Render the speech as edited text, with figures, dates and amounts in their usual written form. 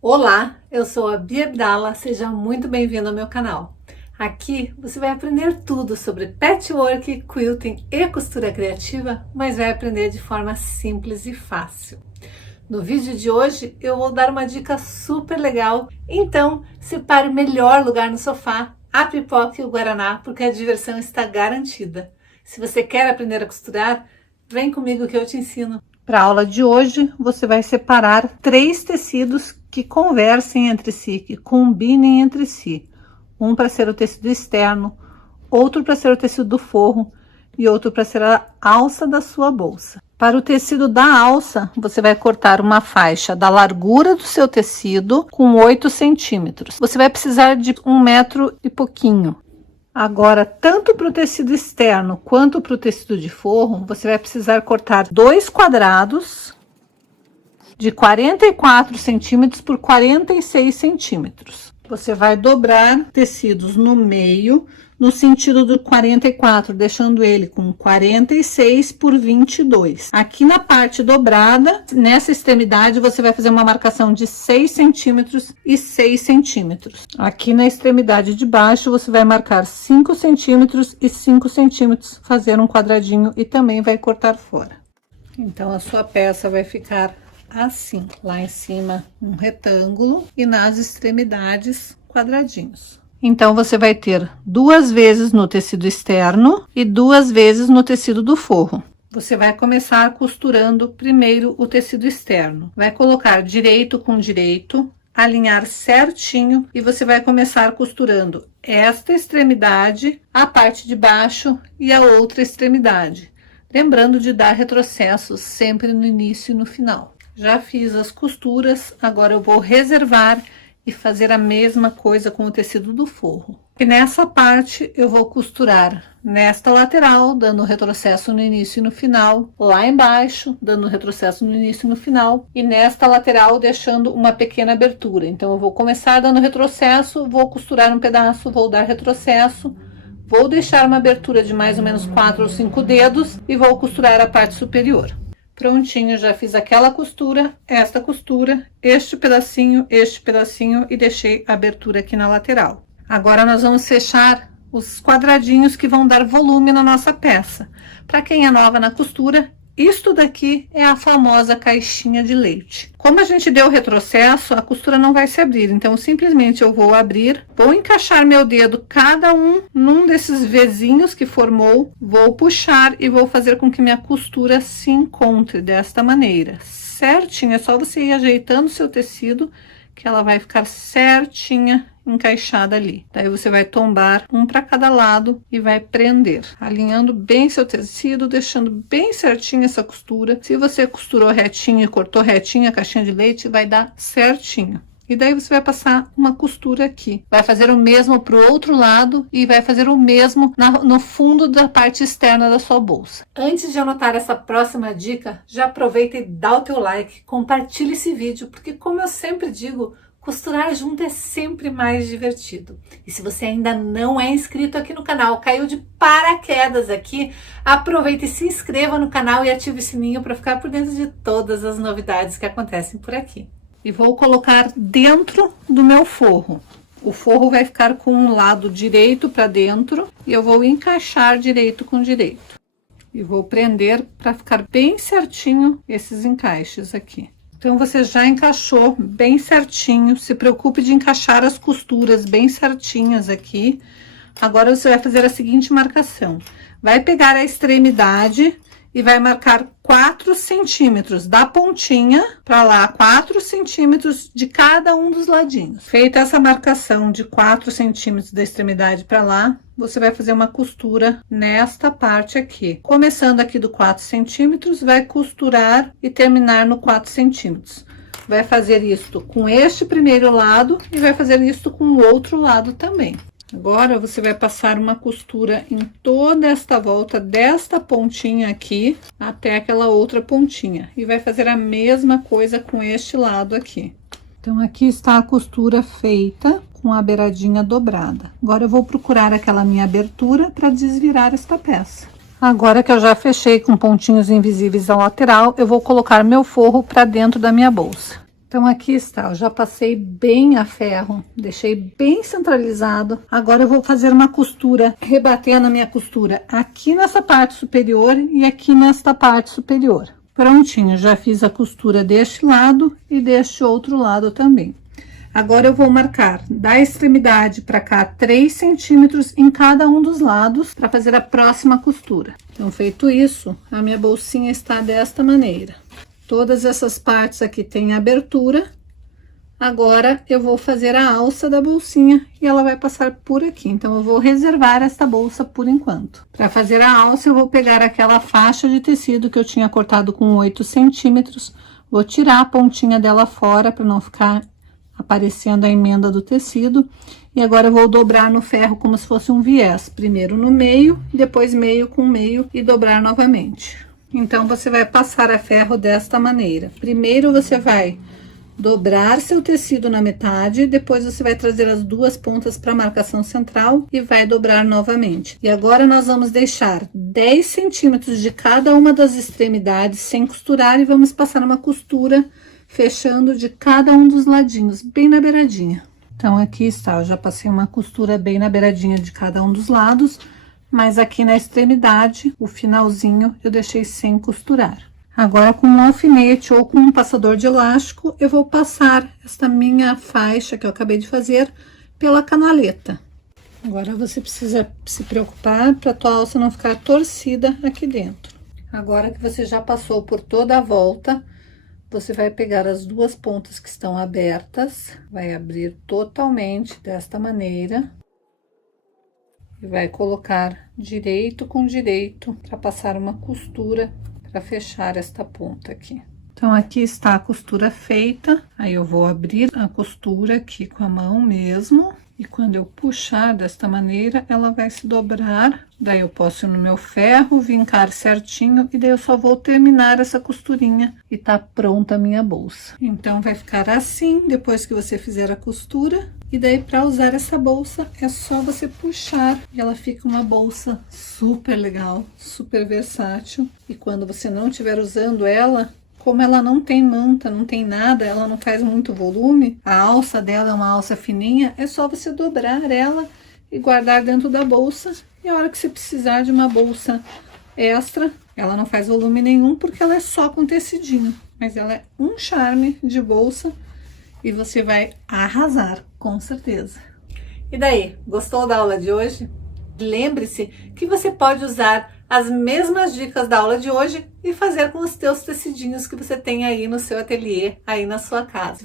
Olá, eu sou a Bia Abdala, seja muito bem-vindo ao meu canal. Aqui você vai aprender tudo sobre patchwork, quilting e costura criativa, mas vai aprender de forma simples e fácil. No vídeo de hoje eu vou dar uma dica super legal, então separe o melhor lugar no sofá, a pipoca e o guaraná, porque a diversão está garantida. Se você quer aprender a costurar, vem comigo que eu te ensino. Para a aula de hoje, você vai separar 3 tecidos que conversem entre si, que combinem entre si. Um para ser o tecido externo, outro para ser o tecido do forro e outro para ser a alça da sua bolsa. Para o tecido da alça, você vai cortar uma faixa da largura do seu tecido com 8 centímetros. Você vai precisar de 1 metro e pouquinho. Agora, tanto para o tecido externo quanto para o tecido de forro, você vai precisar cortar 2 quadrados de 44 centímetros por 46 centímetros. Você vai dobrar tecidos no meio, no sentido do 44, deixando ele com 46 por 22. Aqui na parte dobrada, nessa extremidade, você vai fazer uma marcação de 6 centímetros e 6 centímetros. Aqui na extremidade de baixo, você vai marcar 5 centímetros e 5 centímetros, fazer um quadradinho e também vai cortar fora. Então, a sua peça vai ficar assim, lá em cima um retângulo e nas extremidades quadradinhos. Então, você vai ter 2 vezes no tecido externo e 2 vezes no tecido do forro. Você vai começar costurando primeiro o tecido externo. Vai colocar direito com direito, alinhar certinho e você vai começar costurando esta extremidade, a parte de baixo e a outra extremidade. Lembrando de dar retrocessos sempre no início e no final. Já fiz as costuras, agora eu vou reservar e fazer a mesma coisa com o tecido do forro. E nessa parte eu vou costurar nesta lateral, dando retrocesso no início e no final, lá embaixo, dando retrocesso no início e no final, e nesta lateral deixando uma pequena abertura. Então eu vou começar dando retrocesso, vou costurar um pedaço, vou dar retrocesso, vou deixar uma abertura de mais ou menos 4 ou 5 dedos e vou costurar a parte superior. Prontinho, já fiz aquela costura, esta costura, este pedacinho e deixei a abertura aqui na lateral. Agora nós vamos fechar os quadradinhos que vão dar volume na nossa peça. Para quem é nova na costura, isto daqui é a famosa caixinha de leite. Como a gente deu retrocesso, a costura não vai se abrir, então simplesmente eu vou abrir, vou encaixar meu dedo cada um num desses vezinhos que formou, vou puxar e vou fazer com que minha costura se encontre desta maneira. Certinho, é só você ir ajeitando o seu tecido que ela vai ficar certinha encaixada ali. Daí você vai tombar um para cada lado e vai prender, alinhando bem seu tecido, deixando bem certinha essa costura. Se você costurou retinho e cortou retinho a caixinha de leite, vai dar certinho. E daí você vai passar uma costura aqui. Vai fazer o mesmo para o outro lado e vai fazer o mesmo no fundo da parte externa da sua bolsa. Antes de anotar essa próxima dica, já aproveita e dá o teu like, compartilha esse vídeo, porque como eu sempre digo, costurar junto é sempre mais divertido. E se você ainda não é inscrito aqui no canal, caiu de paraquedas aqui, aproveita e se inscreva no canal e ative o sininho para ficar por dentro de todas as novidades que acontecem por aqui. E vou colocar dentro do meu forro. O forro vai ficar com um lado direito para dentro e eu vou encaixar direito com direito. E vou prender para ficar bem certinho esses encaixes aqui. Então, você já encaixou bem certinho, se preocupe de encaixar as costuras bem certinhas aqui. Agora, você vai fazer a seguinte marcação. Vai pegar a extremidade e vai marcar 4 centímetros da pontinha para lá, 4 centímetros de cada um dos ladinhos. Feita essa marcação de 4 centímetros da extremidade para lá, você vai fazer uma costura nesta parte aqui. Começando aqui do 4 centímetros, vai costurar e terminar no 4 centímetros. Vai fazer isto com este primeiro lado e vai fazer isto com o outro lado também. Agora, você vai passar uma costura em toda esta volta desta pontinha aqui até aquela outra pontinha. E vai fazer a mesma coisa com este lado aqui. Então, aqui está a costura feita com a beiradinha dobrada. Agora, eu vou procurar aquela minha abertura para desvirar esta peça. Agora que eu já fechei com pontinhos invisíveis ao lateral, eu vou colocar meu forro para dentro da minha bolsa. Então aqui está, eu já passei bem a ferro, deixei bem centralizado. Agora eu vou fazer uma costura, rebatendo a minha costura aqui nessa parte superior e aqui nesta parte superior. Prontinho, já fiz a costura deste lado e deste outro lado também. Agora eu vou marcar da extremidade para cá 3 centímetros em cada um dos lados para fazer a próxima costura. Então, feito isso, a minha bolsinha está desta maneira. Todas essas partes aqui têm abertura. Agora eu vou fazer a alça da bolsinha e ela vai passar por aqui. Então eu vou reservar esta bolsa por enquanto. Para fazer a alça eu vou pegar aquela faixa de tecido que eu tinha cortado com 8 centímetros. Vou tirar a pontinha dela fora para não ficar aparecendo a emenda do tecido. E agora eu vou dobrar no ferro como se fosse um viés. Primeiro no meio, depois meio com meio e dobrar novamente. Então, você vai passar a ferro desta maneira. Primeiro, você vai dobrar seu tecido na metade, depois você vai trazer as duas pontas para a marcação central e vai dobrar novamente. E agora, nós vamos deixar 10 centímetros de cada uma das extremidades sem costurar e vamos passar uma costura fechando de cada um dos ladinhos, bem na beiradinha. Então, aqui está, eu já passei uma costura bem na beiradinha de cada um dos lados. Mas aqui na extremidade, o finalzinho, eu deixei sem costurar. Agora, com um alfinete ou com um passador de elástico, eu vou passar esta minha faixa que eu acabei de fazer pela canaleta. Agora, você precisa se preocupar para a tua alça não ficar torcida aqui dentro. Agora que você já passou por toda a volta, você vai pegar as duas pontas que estão abertas, vai abrir totalmente desta maneira. E vai colocar direito com direito para passar uma costura para fechar esta ponta aqui. Então, aqui está a costura feita. Aí, eu vou abrir a costura aqui com a mão mesmo. E quando eu puxar desta maneira, ela vai se dobrar. Daí, eu posso ir no meu ferro, vincar certinho. E daí, eu só vou terminar essa costurinha e tá pronta a minha bolsa. Então, vai ficar assim, depois que você fizer a costura. E daí, para usar essa bolsa, é só você puxar. E ela fica uma bolsa super legal, super versátil. E quando você não estiver usando ela, como ela não tem manta, não tem nada, ela não faz muito volume, a alça dela é uma alça fininha, é só você dobrar ela e guardar dentro da bolsa. E a hora que você precisar de uma bolsa extra, ela não faz volume nenhum porque ela é só com tecidinho. Mas ela é um charme de bolsa e você vai arrasar, com certeza. E daí, gostou da aula de hoje? Lembre-se que você pode usar as mesmas dicas da aula de hoje e fazer com os teus tecidinhos que você tem aí no seu ateliê, aí na sua casa.